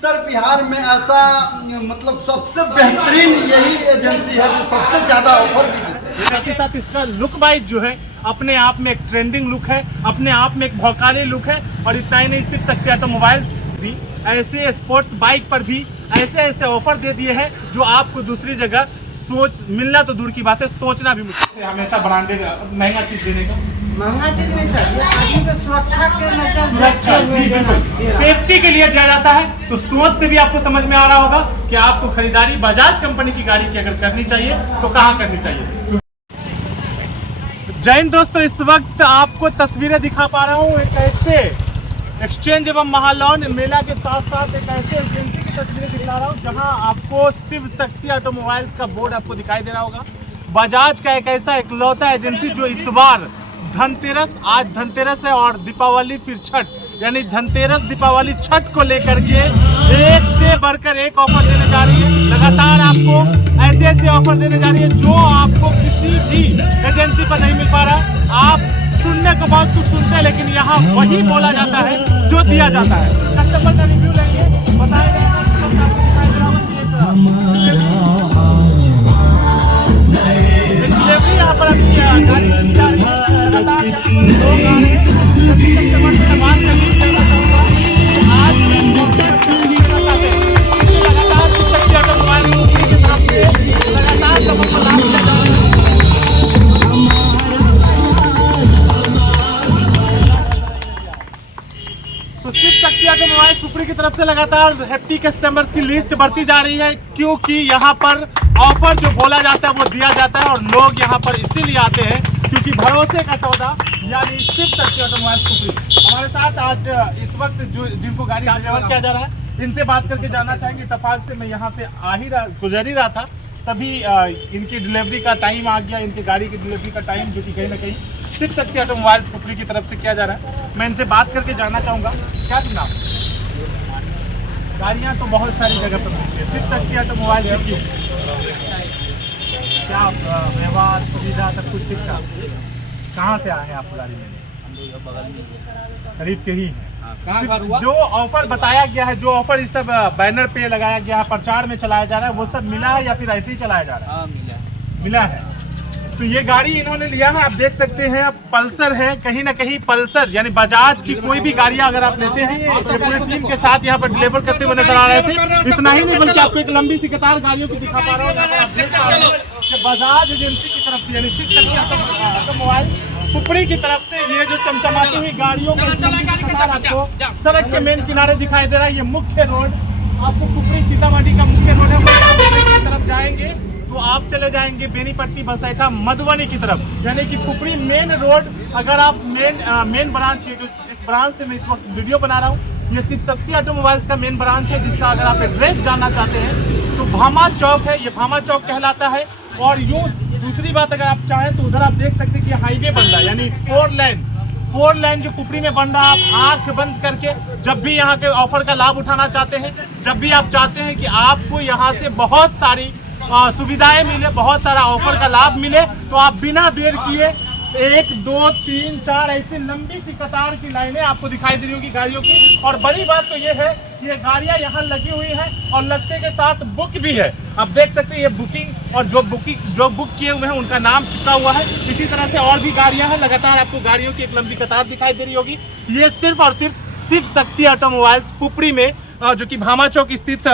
उत्तर बिहार में ऐसा मतलब सबसे बेहतरीन यही एजेंसी है जो सबसे ज्यादा ऑफर भी देते हैं। साथ ही साथ इसका लुक वाइज जो है अपने आप में एक ट्रेंडिंग लुक है, अपने आप में एक भौकाली लुक है। और इतना ही नहीं, सिर्फ शक्ति ऑटोमोबाइल्स भी ऐसे स्पोर्ट्स बाइक पर भी ऐसे ऑफर दे दिए हैं जो आपको दूसरी जगह सोच मिलना तो दूर की बात है, सोचना भी मुश्किल है। हमेशा ब्रांडेड महंगा चीज देने का, महंगा चीज नहीं सर, ये आदमी को सुरक्षा के नजर सुरक्षा जी बिल्कुल सेफ्टी के लिए दिया जाता है। तो सोच से भी आपको समझ में आ रहा होगा कि आपको खरीदारी बजाज कंपनी की गाड़ी की अगर करनी चाहिए तो कहाँ करनी चाहिए। जय हिंद दोस्तों, इस वक्त आपको तस्वीरें दिखा पा रहा हूँ एक ऐसे एक्सचेंज एवं महालॉन मेला के साथ साथ एक ऐसे एजेंसी की तस्वीरें दिखा रहा हूँ जहाँ आपको शिव शक्ति ऑटोमोबाइल्स का बोर्ड आपको दिखाई दे रहा होगा। बजाज का एक ऐसा इकलौता एजेंसी जो इस बार धनतेरस, आज धनतेरस है और दीपावली फिर छठ, यानी धनतेरस दीपावली छठ को लेकर के एक से बढ़कर एक ऑफर देने जा रही है। लगातार आपको ऐसे ऑफर देने जा रही है जो आपको किसी भी एजेंसी पर नहीं मिल पा रहा है। आप सुनने को बहुत कुछ सुनते हैं लेकिन यहाँ वही बोला जाता है जो दिया जाता है। कस्टमर का रिव्यू लेंगे, बताएंगे डिलीवरी यहाँ पर अभी गाड़ी दी जा रही है। लगातार लोग आ रहे हैं, कस्टमर से बात करनी चाहूँगा। आज लगातार शक्ति ऑटोमोबाइल की तरफ से लगातार लोगों को लाभ दिया जा रहा है। तो शिव शक्ति ऑटोमोबाइल पुपरी की तरफ से लगातार हैप्पी कस्टमर्स की लिस्ट बढ़ती जा रही है, क्योंकि यहाँ पर ऑफर जो बोला जाता है वो दिया जाता है और लोग यहाँ पर इसीलिए आते हैं क्योंकि भरोसे का सौदा यानी शिव शक्ति ऑटोमोबाइल पुपरी। हमारे साथ आज इस वक्त जो जिनको गाड़ी डिलीवर किया जा रहा है इनसे बात करके जानना चाहेंगे। इत्तेफाक से मैं यहाँ से गुजर ही रहा था, तभी इनकी डिलीवरी का टाइम आ गया, इनकी गाड़ी की डिलीवरी का टाइम जो कि कहीं ना कहीं शिव शक्ति ऑटोमोबाइल्स पुपरी की तरफ से किया जा रहा है। मैं इनसे बात करके जानना चाहूँगा क्या नाम। गाड़ियाँ तो बहुत सारी जगह पर मिलती है, शिव शक्ति ऑटोमोबाइल से क्यों, क्या व्यवहार सुविधा सब कुछ ठीक ठाक? कहाँ से आए हैं आप गाड़ी में? करीब के ही हैं। जो ऑफर बताया गया है, जो ऑफर इस सब बैनर पे लगाया गया है, प्रचार में चलाया जा रहा है, वो सब मिला है या फिर ऐसे ही चलाया जा रहा है? मिला है। तो ये गाड़ी इन्होंने लिया है, आप देख सकते हैं पल्सर है। कहीं ना कहीं पल्सर यानी बजाज की कोई भी गाड़ियां अगर आप लेते हैं ये पूरी टीम के साथ यहाँ पर डिलीवर करते हुए नजर आ रहे थे। इतना ही नहीं बल्कि आपको एक लंबी सी कतार गाड़ियों की दिखा पा रहा हूँ। आप देख पा रहे हैं कि बजाज एजेंसी की तरफ से यानी शिव शक्ति ऑटोमोबाइल पुपरी की तरफ से ये जो चमचमाती हुई गाड़ियों की कतार आपको सड़क के मेन किनारे दिखाई दे रहा है। ये मुख्य रोड आपको पुपरी सीतामढ़ी का मुख्य रोड है। तरफ जाएंगे तो आप चले जाएंगे बेनीपट्टी बसैठा मधुबनी की तरफ, यानी कि पुपरी मेन रोड। अगर आप मेन ब्रांच जो जिस ब्रांच से मैं इस वक्त वीडियो बना रहा हूँ ये शिव शक्ति ऑटोमोबाइल्स का मेन ब्रांच है, जिसका अगर आप एड्रेस जानना चाहते हैं तो भामा चौक है, ये भामा चौक कहलाता है। और यूँ दूसरी बात अगर आप चाहें तो उधर आप देख सकते हैं कि हाईवे बन रहा है, यानी 4 लेन जो पुपरी में बन रहा है। आप आंख बंद करके जब भी यहाँ के ऑफर का लाभ उठाना चाहते हैं, जब भी आप चाहते हैं कि आपको यहाँ से बहुत सारी सुविधाएं मिले, बहुत सारा ऑफर का लाभ मिले, तो आप बिना देर किए 1 2 3 4 ऐसी लंबी सी कतार की लाइनें आपको दिखाई दे रही होगी गाड़ियों की। और बड़ी बात तो ये है ये गाड़ियां यहाँ लगी हुई हैं और लगते के साथ बुक भी है। आप देख सकते हैं ये बुकिंग और जो बुक किए हुए हैं उनका नाम चिपका हुआ है। इसी तरह से और भी गाड़ियां हैं, लगातार आपको गाड़ियों की एक लंबी कतार दिखाई दे रही होगी। ये सिर्फ और सिर्फ शिव शक्ति ऑटोमोबाइल्स पुपरी में जो कि भामा चौक स्थित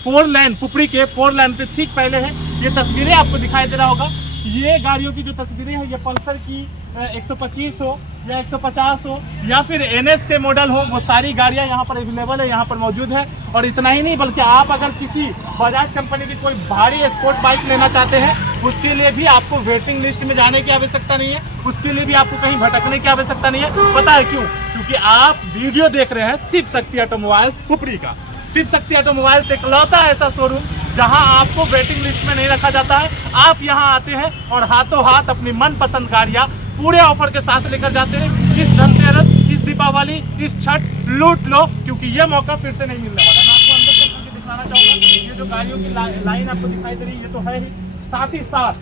4 लेन पुपरी के 4 लेन पे ठीक पहले है। ये तस्वीरें आपको दिखाई दे रहा होगा। ये गाड़ियों की जो तस्वीरें हैं ये पल्सर की 125 हो या 150 हो या फिर NS के मॉडल हो, वो सारी गाड़ियां यहाँ पर अवेलेबल है, यहाँ पर मौजूद है। और इतना ही नहीं बल्कि आप अगर किसी बजाज कंपनी की कोई भारी स्पोर्ट बाइक लेना चाहते हैं उसके लिए भी आपको वेटिंग लिस्ट में जाने की आवश्यकता नहीं है, उसके लिए भी आपको कहीं भटकने की आवश्यकता नहीं है। पता है क्यों? क्योंकि आप वीडियो देख रहे हैं शिव शक्ति ऑटोमोबाइल्स पुपरी का। शिव शक्ति ऑटोमोबाइल्स इकलौता ऐसा शोरूम जहां आपको वेटिंग लिस्ट में नहीं रखा जाता है। आप यहां आते हैं और हाथों हाथ अपनी मनपसंद गाड़ियां पूरे ऑफर के साथ लेकर जाते हैं। इस धनतेरस, इस दीपावली, इस छठ लूट लो, क्योंकि ये मौका फिर से नहीं मिलने वाला। मैं आपको अंदर चल करके दिखाना चाहूंगा। ये जो गाड़ियों की लाइन आपको दिखाई दे रही है ये तो है ही, साथ ही साथ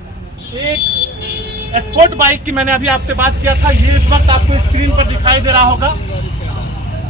एक स्पोर्ट बाइक की मैंने अभी आपसे बात किया था, ये इस वक्त आपको स्क्रीन पर दिखाई दे रहा होगा।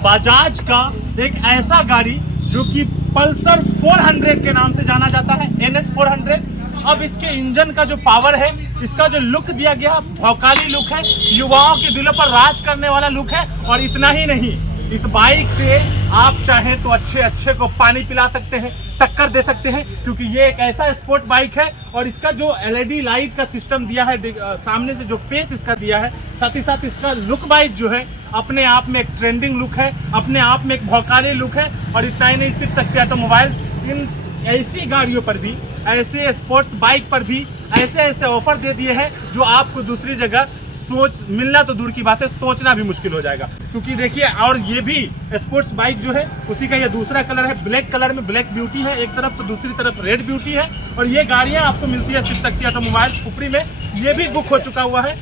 बजाज का एक ऐसा गाड़ी जो कि पल्सर 400 के नाम से जाना जाता है, NS 400। अब इसके इंजन का जो पावर है, इसका जो लुक दिया गया, भौकाली लुक है, युवाओं के दिलों पर राज करने वाला लुक है। और इतना ही नहीं, इस बाइक से आप चाहें तो अच्छे को पानी पिला सकते हैं, टक्कर दे सकते हैं, क्योंकि ये एक ऐसा स्पोर्ट बाइक है। और इसका जो LED लाइट का सिस्टम दिया है, सामने से जो फेस इसका दिया है, साथ ही साथ इसका लुक वाइज जो है अपने आप में एक ट्रेंडिंग लुक है, अपने आप में एक भौकाली लुक है। और इतना ही नहीं, सिर्फ शक्ति ऑटोमोबाइल्स इन ऐसी गाड़ियों पर भी, ऐसे स्पोर्ट्स बाइक पर भी ऐसे ऑफर दे दिए हैं जो आपको दूसरी जगह सोच मिलना तो दूर की बात है, सोचना भी मुश्किल हो जाएगा। क्योंकि देखिए, और ये भी स्पोर्ट्स बाइक जो है उसी का ये दूसरा कलर है, ब्लैक कलर में ब्लैक ब्यूटी है एक तरफ, तो दूसरी तरफ रेड ब्यूटी है। और ये गाड़ियां आपको मिलती है शिव शक्ति ऑटोमोबाइल्स पुपरी में। ये भी बुक हो चुका हुआ है,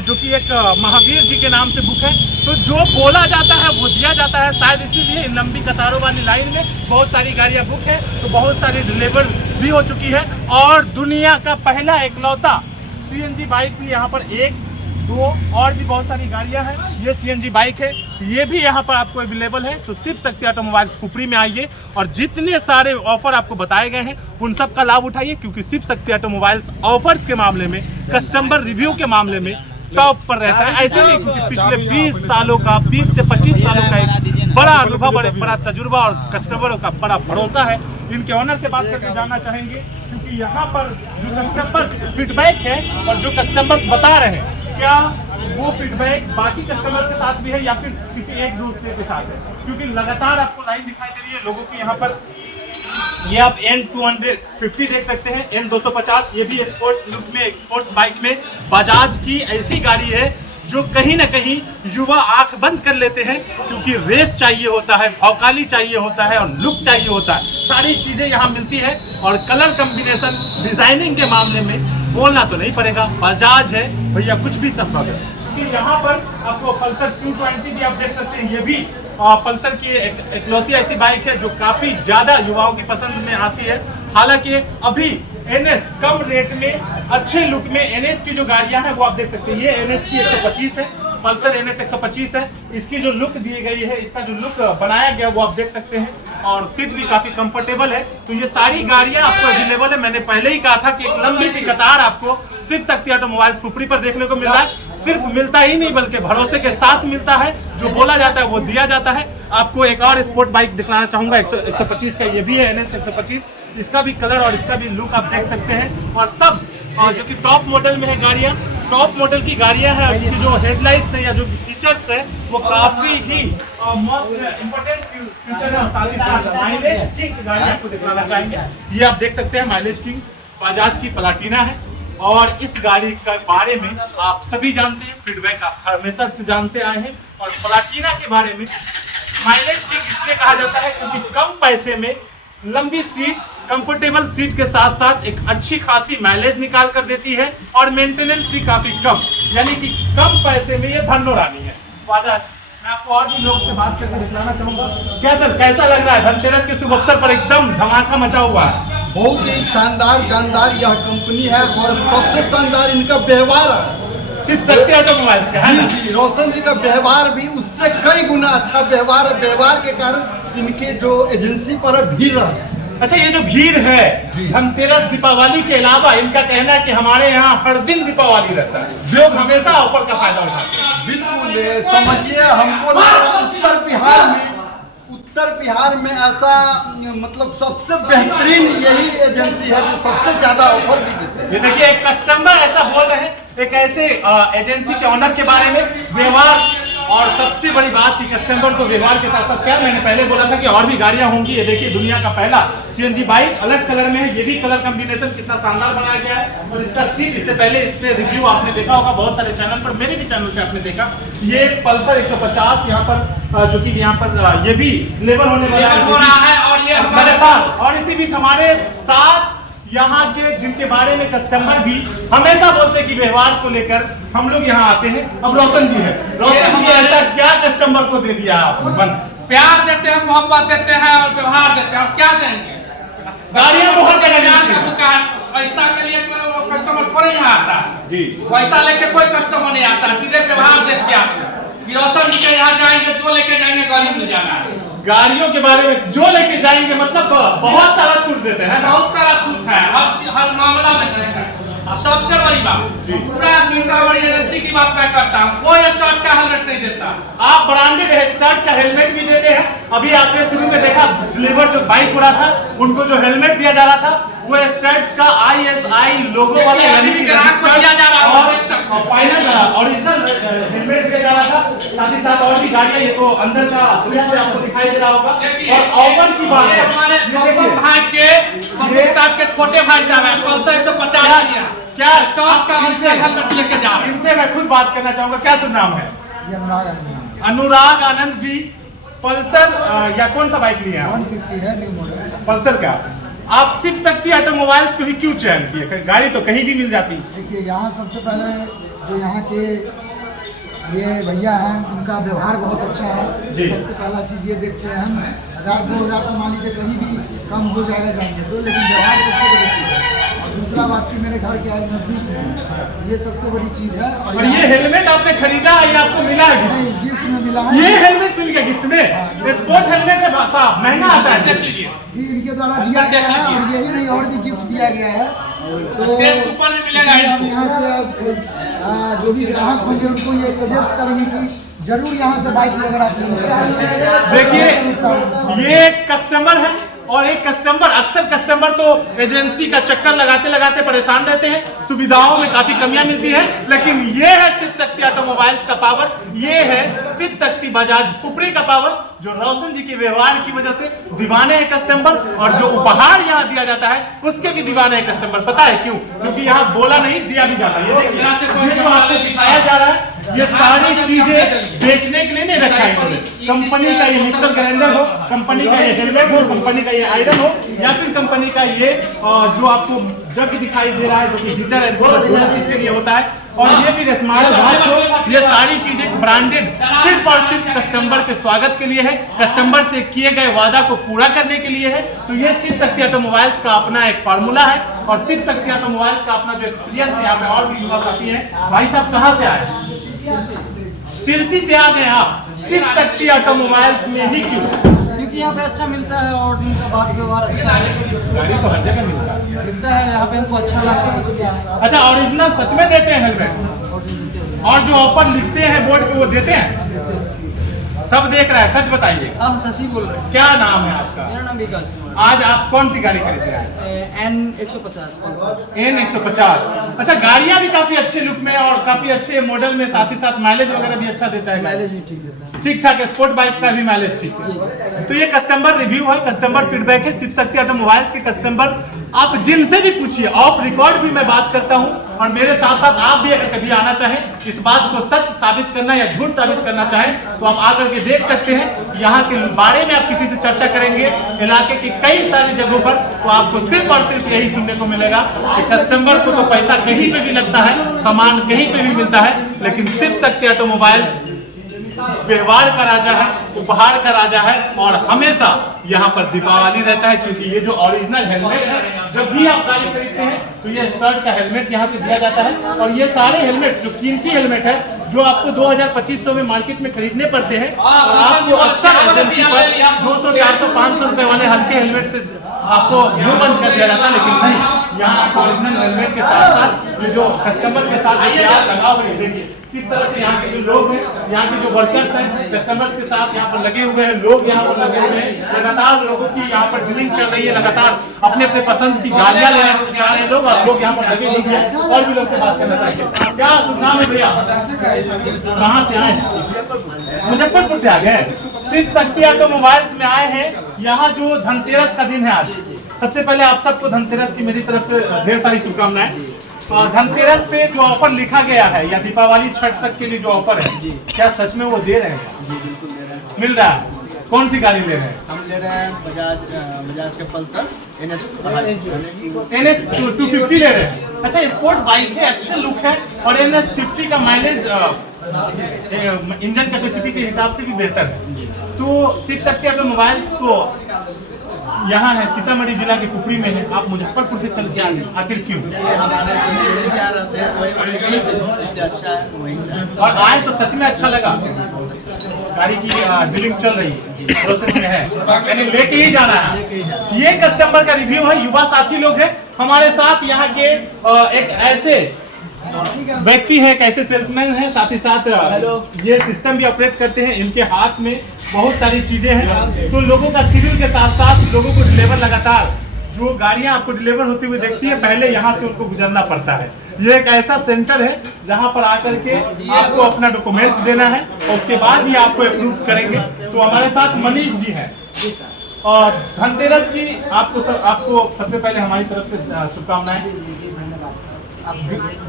जो कि एक महावीर जी के नाम से बुक है। तो जो बोला जाता है वो दिया जाता है, शायद इसीलिए इन लंबी कतारों वाली लाइन में बहुत सारी गाड़ियां बुक है, तो बहुत सारी डिलीवर भी हो चुकी है। और दुनिया का पहला एकलौता CNG बाइक भी यहाँ पर 1, 2 और भी बहुत सारी गाड़ियां हैं, ये CNG बाइक है, तो ये भी यहाँ पर आपको अवेलेबल है। तो शिव शक्ति ऑटोमोबाइल्स पुपरी में आइए और जितने सारे ऑफर आपको बताए गए हैं उन सब का लाभ उठाइए, क्योंकि शिव शक्ति ऑटोमोबाइल्स ऑफर्स के मामले में, कस्टमर रिव्यू के मामले में टॉप पर रहता है। ऐसे नहीं, क्योंकि पिछले 20 सालों का, 20 से 25 सालों का एक बड़ा अनुभव, बड़ा तजुर्बा और कस्टमरों का बड़ा भरोसा है। इनके ऑनर से बात करके जानना चाहेंगे, क्योंकि यहाँ पर जो कस्टमर फीडबैक है और जो कस्टमर्स बता रहे हैं, क्या वो फीडबैक बाकी कस्टमर के साथ भी है या फिर किसी एक दूसरे के साथ है? क्योंकि लगातार आपको लाइन दिखाई दे रही है लोगों की यहाँ पर। ये आप N250 देख सकते हैं, N250, ये भी स्पोर्ट्स लुक में, स्पोर्ट्स बाइक में बजाज की ऐसी गाड़ी है जो कहीं ना कहीं युवा आंख बंद कर लेते हैं, क्योंकि रेस चाहिए होता है, भौकाली चाहिए होता है और लुक चाहिए होता है। सारी चीजें यहाँ मिलती है। और कलर कॉम्बिनेशन, डिजाइनिंग के मामले में बोलना तो नहीं पड़ेगा, बजाज है भैया, कुछ भी संभव है। कि यहाँ पर आपको पल्सर 220 भी आप देख सकते हैं, ये भी पल्सर की एकलौती ऐसी बाइक है जो काफी ज्यादा युवाओं की पसंद में आती है। हालांकि अभी NS कम रेट में, अच्छे लुक में NS की जो गाड़ियां हैं वो आप देख सकते हैं। ये NS की 125 है, पल्सर NS 125 है। इसकी जो लुक दी गई है, इसका जो लुक बनाया गया वो आप देख सकते हैं, और सीट भी काफी कंफर्टेबल है। तो ये सारी गाड़ियां आपको अवेलेबल है। मैंने पहले ही कहा था कि एक लंबी सी कतार आपको शिव शक्ति ऑटोमोबाइल्स पुपरी पर देखने को मिल रहा है। सिर्फ मिलता ही नहीं बल्कि भरोसे के साथ मिलता है, जो बोला जाता है वो दिया जाता है। आपको एक और स्पोर्ट बाइक दिखलाना चाहूंगा, 125 का ये भी है, NS 125। इसका भी कलर और इसका भी लुक आप देख सकते हैं। और सब जो कि टॉप मॉडल में है गाड़ियां, टॉप मॉडल की गाड़ियां हैं। इसकी जो हेडलाइट्स है या जो फीचर्स है वो काफी ही मोस्ट इंपोर्टेंट फीचर है। साथ ही साथ माइलेज किंग गाड़ी आपको दिखाना चाहेंगे। ये आप देख सकते हैं, माइलेज किंग बजाज की प्लाटिना है। और इस गाड़ी के बारे में आप सभी जानते हैं, फीडबैक आप हमेशा से जानते आए हैं। और प्लाटिना के बारे में माइलेज किंग इसलिए कहा जाता है क्योंकि कम पैसे में लंबी सीट, कंफर्टेबल सीट के साथ साथ एक अच्छी खासी माइलेज निकाल कर देती है, और मेंटेनेंस भी काफी कम, यानी कि कम पैसे में ये धन्नो रानी है बजाज। मैं आपको और भी लोग से बात करके दिखलाना चाहूंगा। क्या सर, कैसा लग रहा है? धनतेरस के शुभ अवसर पर एकदम धमाका मचा हुआ है। बहुत ही शानदार जानदार यह कंपनी है, और सबसे शानदार इनका व्यवहार है। शिव शक्ति ऑटोमोबाइल्स का है ना? जी, रोशन जी का व्यवहार भी उससे कई गुना अच्छा व्यवहार है। व्यवहार के कारण इनके जो एजेंसी पर भीड़ रहती है। अच्छा, ये जो भीड़ है, धनतेरस दीपावली के अलावा इनका कहना है कि हमारे यहाँ हर दिन दीपावली रहता है, लोग हमेशा ऑफर का फायदा उठाते हैं। बिल्कुल, समझिए, हमको लग रहा है उत्तर बिहार में ऐसा मतलब सबसे बेहतरीन यही एजेंसी है जो सबसे ज्यादा ऑफर भी देते हैं। ये देखिए, एक कस्टमर ऐसा बोल रहे हैं, एक ऐसे एजेंसी के ऑनर के बारे में, व्यवहार। और सबसे बड़ी बात कि कस्टमर को व्यवहार के साथ साथ, क्या मैंने पहले बोला था कि और भी गाड़ियां होंगी। ये देखिए, दुनिया का पहला CNG बाइक अलग कलर में है। ये भी कलर कॉम्बिनेशन कितना शानदार बनाया गया है। और इसका सीट, इससे पहले इस पे रिव्यू आपने देखा होगा बहुत सारे चैनल पर, मेरे भी चैनल पे आपने देखा। ये पल्सर 150 यहाँ पर, जो कि यहाँ पर ये भी लेवल होने वाला है। और इसी बीच हमारे साथ यहाँ के जिनके बारे में कस्टमर भी हमेशा बोलते हैं कि व्यवहार को लेकर हम लोग यहाँ आते हैं। अब रोशन जी है, रोशन जी, ऐसा क्या कस्टमर को दे दिया आपने? प्यार देते हैं, मोहब्बत देते हैं और व्यवहार देते हैं, और क्या देंगे? गाड़ियाँ तो हर जगह, पैसा के लिए तो कस्टमर थोड़े यहाँ आता जी, पैसा लेके कोई कस्टमर नहीं आता, सीधे व्यवहार देख के आते हैं। रोशन जी के यहाँ जाएंगे, जो लेके जाएंगे गाड़ी में जाना है। गाड़ियों के बारे में जो लेके जाएंगे मतलब बहुत सारा छूट देते हैं ना? बहुत सारा छूट है, हर मामला में छूट है। और सबसे बड़ी बात, पूरा सीतामढ़ी एजेंसी की बात मैं करता हूँ, कोई स्टार्ट का हेलमेट नहीं देता। आप ब्रांडेड स्टार्ट का हेलमेट भी देते हैं। अभी आपने शुरू में देखा डिलीवर जो बाइक उड़ा था, उनको जो हेलमेट दिया जा रहा था वो स्टर्ट्स का ISI लोगो वाला यानी कि ग्राहक को दिया जा रहा है और फाइनल ओरिजिनल हेलमेट दिया जा रहा था। साथ ही साथ और भी गाड़ियां, ये तो अंदर का दृश्य आपको दिखाई दे रहा होगा। और ऑफर की बात है, हमारे भाई के हम साहब के छोटे भाई साहब हैं, 150 दिया क्या स्टॉक का हेलमेट लेके जा रहे हैं। इनसे मैं खुद बात करना चाहूंगा, क्या शुभ नाम है? अनुराग आनंद जी। पल्सर या कौन सा बाइक लिए हैं? 150 है न्यू मॉडल। पल्सर का। आप शिव शक्ति ऑटोमोबाइल्स को ही क्यों चयन किए? गाड़ी तो कहीं भी मिल जाती। देखिए यहाँ सबसे पहले जो यहाँ के ये भैया हैं उनका व्यवहार बहुत अच्छा है जी। सबसे पहला चीज़ ये देखते हैं हम 1000-2000 तो मान लीजिए कहीं भी कम हो जाएगा जाएंगे तो, लेकिन व्यवहार सबसे बड़ी चीज़ है। और दूसरा बात कि मेरे घर के नज़दीक में ये सबसे बड़ी चीज़ है। और ये हेलमेट आपने खरीदा या आपको मिला है? नहीं, गिफ्ट में मिला है। ये हेलमेट मिल गया गिफ्ट में? स्पोर्ट हेलमेट है साहब, महंगा आता है। देख लीजिए जी, इनके द्वारा दिया गया है और यही नहीं और भी गिफ्ट दिया गया है। तो स्टेज कूपन में मिलेगा इसलिए हम इनको। यहाँ से जो भी ग्राहक होंगे उनको ये सजेस्ट करेंगे कि जरूर यहाँ से बाइक लेकर आप लेंगे। देखिए ये एक कस्टमर है और एक कस्टमर, अक्सर कस्टमर तो एजेंसी का चक्कर लगाते लगाते परेशान रहते हैं, सुविधाओं में काफी कमियां मिलती है, लेकिन ये है शिव शक्ति ऑटोमोबाइल्स का पावर, ये है शिव शक्ति बजाज पुपरी का पावर, जो रोशन जी के व्यवहार की वजह से दीवाने हैं कस्टमर। और जो उपहार यहाँ दिया जाता है उसके भी दीवाने हैं कस्टमर। पता है क्यों? क्योंकि यहाँ बोला नहीं दिया भी जाता है। ये यहाँ से कोई देखिए, जो आपको दिखाया जा रहा है ये सारी चीजें बेचने के लिए नहीं रखा है इन्होंने। कंपनी का ये मिक्सर ग्राइंडर हो, कंपनी का ये हेलमेट हो, कंपनी का ये आयरन हो, या फिर कंपनी का ये जो आपको जग दिखाई दे रहा है जो कि हीटर एंड दोनों चीज के लिए होता है, और ये फिर स्मार्ट वॉच हो, ये सारी चीजें ब्रांडेड सिर्फ और सिर्फ कस्टमर के स्वागत के लिए है, कस्टमर से किए गए वादा को पूरा करने के लिए है। तो ये शिव शक्ति ऑटोमोबाइल्स का अपना एक फार्मूला है और शिव शक्ति ऑटोमोबाइल्स का अपना जो एक्सपीरियंस है। यहाँ पे और भी युवा साथी हैं। भाई साहब कहाँ से आए? सिरसी से आ गए आप शिव शक्ति ऑटोमोबाइल्स में ही क्यों? क्योंकि यहाँ पे अच्छा मिलता है और इनका बात व्यवहार अच्छा है। गाड़ी तो हर जगह मिलता है। मिलता है यहाँ पे, हमको अच्छा लगता है इसलिए। अच्छा, ओरिजिनल सच में देते हैं हेलमेट? और जो ऑफर लिखते हैं बोर्ड पे वो देते हैं? सब देख रहा है, सच बताइए। आप शशि बोल रहे हैं? क्या नाम है आपका? मेरा नाम विकास कुमार। आज आप कौन सी गाड़ी खरीद रहे हैं? N150 N150। अच्छा, गाड़ियां भी काफी अच्छे लुक में और काफी अच्छे मॉडल में, साथ ही साथ माइलेज वगैरह भी अच्छा देता है। माइलेज भी ठीक देता है। ठीक ठाक स्पोर्ट बाइक का भी माइलेज ठीक है। तो ये कस्टमर रिव्यू है, कस्टमर फीडबैक है शिव शक्ति ऑटोमोबाइल्स के कस्टमर। आप जिनसे भी पूछिए, ऑफ रिकॉर्ड भी मैं बात करता हूं, और मेरे साथ साथ आप भी अगर कभी आना चाहें, इस बात को सच साबित करना या झूठ साबित करना चाहें, तो आप आकर के देख सकते हैं। यहाँ के बारे में आप किसी से चर्चा करेंगे इलाके की कई सारी जगहों पर, तो आपको सिर्फ और सिर्फ यही सुनने को मिलेगा कि कस्टमर को तो पैसा कहीं पे भी लगता है, सामान कहीं पे भी मिलता है, लेकिन शिव शक्ति ऑटोमोबाइल्स व्यवहार का राजा है, उपहार का राजा है, और हमेशा यहाँ पर दीपावली रहता है। क्योंकि ये जो ओरिजिनल हेलमेट है, जब भी आप गाड़ी खरीदते हैं तो ये स्टर्ट का हेलमेट यहाँ पे दिया जाता है। और ये सारे हेलमेट जो कीमती हेलमेट है, जो आपको 2000-2500 में मार्केट में खरीदने पड़ते हैं, और आपको अक्सर एजेंसी पर 200, 400, 500 रुपए वाले हल्के हेलमेट से आपको मुंह बंद कर दिया जाता है। लेकिन नहीं, यहाँ ओरिजिनल हेलमेट के साथ साथ ये जो कस्टमर के साथ लगाव है, देखिए किस तरह से यहाँ के जो लोग हैं, यहाँ के जो वर्कर्स हैं, कस्टमर्स के साथ यहाँ पर लगे हुए हैं, लोग यहाँ पर लगे हुए हैं। लगातार लोगों की यहाँ पर डीलिंग चल रही है, लगातार अपने अपने पसंद की गाड़ियाँ लेना चाह रहे हैं लोग, और लोग यहाँ पर लगे हुए हैं। और भी लोग से बात करना चाहिए। क्या नाम है भैया? कहाँ से आए हैं? मुजफ्फरपुर से आ गए। शिव शक्ति ऑटोमोबाइल्स में आए हैं। यहाँ जो धनतेरस का दिन है आज, सबसे पहले आप सबको धनतेरस की मेरी तरफ से ढेर सारी शुभकामनाएं। धनतेरस पे जो ऑफर लिखा गया है, या दीपावली छठ तक के लिए जो ऑफर है, क्या सच में वो दे रहे हैं? जी बिल्कुल दे रहे हैं। मिल रहा है? कौन सी गाड़ी ले रहे हैं? हम ले रहे हैं बजाज के पल्सर NS 250 ले रहे हैं। अच्छा, स्पोर्ट बाइक है, अच्छे लुक है, और NS 50 का माइलेज इंजन कैपेसिटी के हिसाब से भी बेहतर है। तो शिव शक्ति ऑटोमोबाइल्स को यहाँ है, सीतामढ़ी जिला के पुपरी में है, आप मुजफ्फरपुर से चल के आ गए, आखिर क्यों? हमारे क्या रहते हैं, वही से इसलिए अच्छा है, तो वही से। और आए तो सच में अच्छा लगा। गाड़ी की डीलिंग चल रही है, प्रोसेस में है, यानी लेके ही जाना है। ये कस्टमर का रिव्यू है। युवा साथी लोग हैं हमारे साथ, यहाँ के एक ऐसे व्यक्ति है, एक ऐसे सेल्समैन है, साथ ही साथ ये सिस्टम भी ऑपरेट करते हैं। इनके हाथ में बहुत सारी चीजें हैं, तो लोगों का सिविल के साथ साथ लोगों को डिलीवर लगातार जो गाड़ियां आपको डिलीवर होती हुई देखती है, पहले यहाँ से उनको गुजरना पड़ता है। ये एक ऐसा सेंटर है जहाँ पर आकर के आपको अपना डॉक्यूमेंट्स देना है और उसके बाद ही आपको अप्रूव करेंगे। तो हमारे साथ मनीष जी हैं और धनतेरस की आपको सबसे पहले हमारी तरफ से शुभकामनाएं।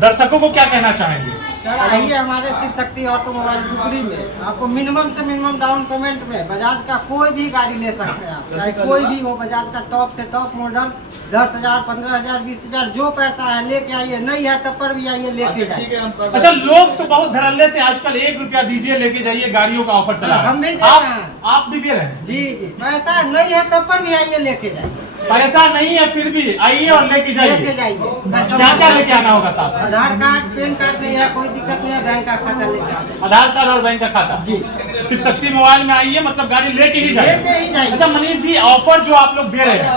दर्शकों को क्या कहना चाहेंगे? सर आइए हमारे शिव शक्ति ऑटोमोबाइल टुकड़ी में, आपको मिनिमम से मिनिमम डाउन पेमेंट में बजाज का कोई भी गाड़ी ले सकते हैं आप, चाहे कोई भी हो। बजाज का टॉप से टॉप मॉडल 10,000, 15,000, 20,000 जो पैसा है लेके आइए, नहीं है तब पर भी आइए लेके जाइए। अच्छा, लोग तो बहुत धड़ल्ले से आजकल 1 रुपया दीजिए लेके जाइए गाड़ियों का ऑफर चला है। हम भी दे रहे हैं। आप भी दे रहे हैं? जी जी, पैसा नहीं है तब पर भी आइए लेके जाइए। पैसा नहीं है फिर भी आइए और लेके जाइए। लेके जाइए। क्या क्या लेके आना होगा साहब? आधार कार्ड, पैन कार्ड नहीं है, कोई दिक्कत नहीं है, बैंक का खाता लेके आइए। आधार कार्ड और बैंक का खाता जी। शिव शक्ति मोबाइल में आइए, मतलब गाड़ी लेके ही जाइए। लेके ही जाइए। अच्छा मनीष जी, ऑफर जो आप लोग दे रहे हैं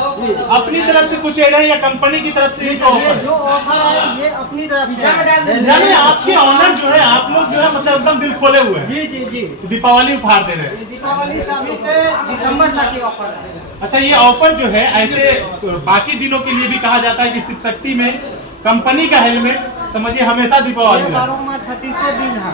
अपनी तरफ से कुछ एड है या कंपनी की तरफ से? ये जो ऑफर है ये अपनी तरफ से है। यानी आपके ऑनर जो है, आप लोग जो है मतलब एकदम दिल खोले हुए हैं। जी जी जी, दीपावली उपहार दे रहे हैं। ये दीपावली से अभी से दिसंबर तक की ऑफर है। अच्छा, ये ऑफर जो है ऐसे बाकी दिनों के लिए भी कहा जाता है कि शिव शक्ति में कंपनी का हेलमेट समझिए हमेशा दीपावली में 3600 दिन है,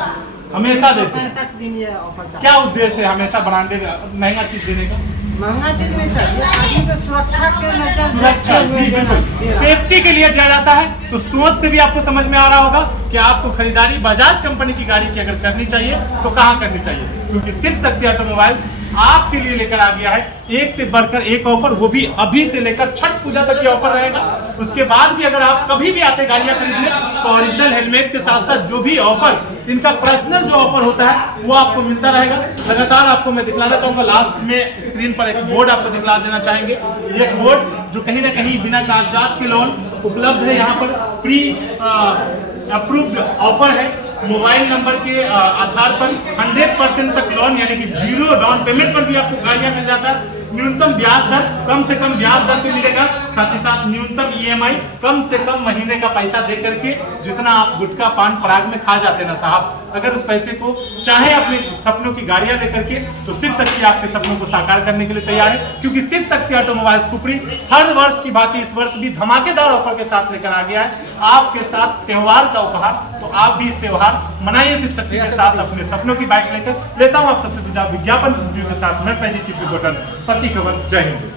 हमेशा देते हैं। 65 दिन ये ऑफर चलता है। क्या उद्देश्य है हमेशा ब्रांडेड महंगा चीज देने का? महंगा चीज नहीं सर, ये आदमी को सुरक्षा के नजर सुरक्षा, जी बिल्कुल, सेफ्टी के लिए दिया जाता है। तो सोच से भी आपको समझ में आ रहा होगा कि आपको खरीदारी बजाज कंपनी की गाड़ी की अगर करनी चाहिए तो कहाँ करनी चाहिए, क्योंकि शिव शक्ति ऑटोमोबाइल्स आपके लिए लेकर आ गया है एक से बढ़कर एक ऑफर, वो भी अभी से लेकर छठ पूजा तक की ऑफर रहेगा। उसके बाद भी अगर आप कभी भी आते गाड़ियां खरीदने तो ओरिजिनल हेलमेट के साथ साथ जो भी ऑफर, इनका पर्सनल जो ऑफर होता है वो आपको मिलता रहेगा। लगातार आपको मैं दिखलाना चाहूंगा, लास्ट में स्क्रीन पर एक बोर्ड आपको दिखला देना चाहेंगे। ये बोर्ड जो कहीं ना कहीं बिना कागजात के लोन उपलब्ध है, यहाँ पर प्री अप्रूव्ड ऑफर है। मोबाइल नंबर के आधार पर 100% तक लोन यानी कि 0 डाउन पेमेंट पर भी आपको गाड़ियां मिल जाता है। न्यूनतम ब्याज दर कम से कम ब्याज दर पे मिलेगा, साथ ही साथ न्यूनतम EMI कम से कम महीने का पैसा दे करके, जितना आप गुटखा पान पराग में खा जाते हैं ना साहब, अगर उस पैसे को चाहे अपने सपनों की गाड़ियां लेकर के, तो शिव शक्ति आपके सपनों को साकार करने के लिए तैयार है। क्योंकि शिव शक्ति ऑटोमोबाइल्स कुपड़ी हर वर्ष की भांति इस वर्ष भी धमाकेदार ऑफर के साथ लेकर आ गया है आपके साथ त्योहार का उपहार। तो आप भी इस त्योहार मनाइए शिव शक्ति के साथ अपने सपनों की बाइक लेकर। लेता हूं आप सबसे विदा विज्ञापन वीडियो के साथ। मैं फैजी चीफ रिपोर्टर पति खबर। जय हिंद।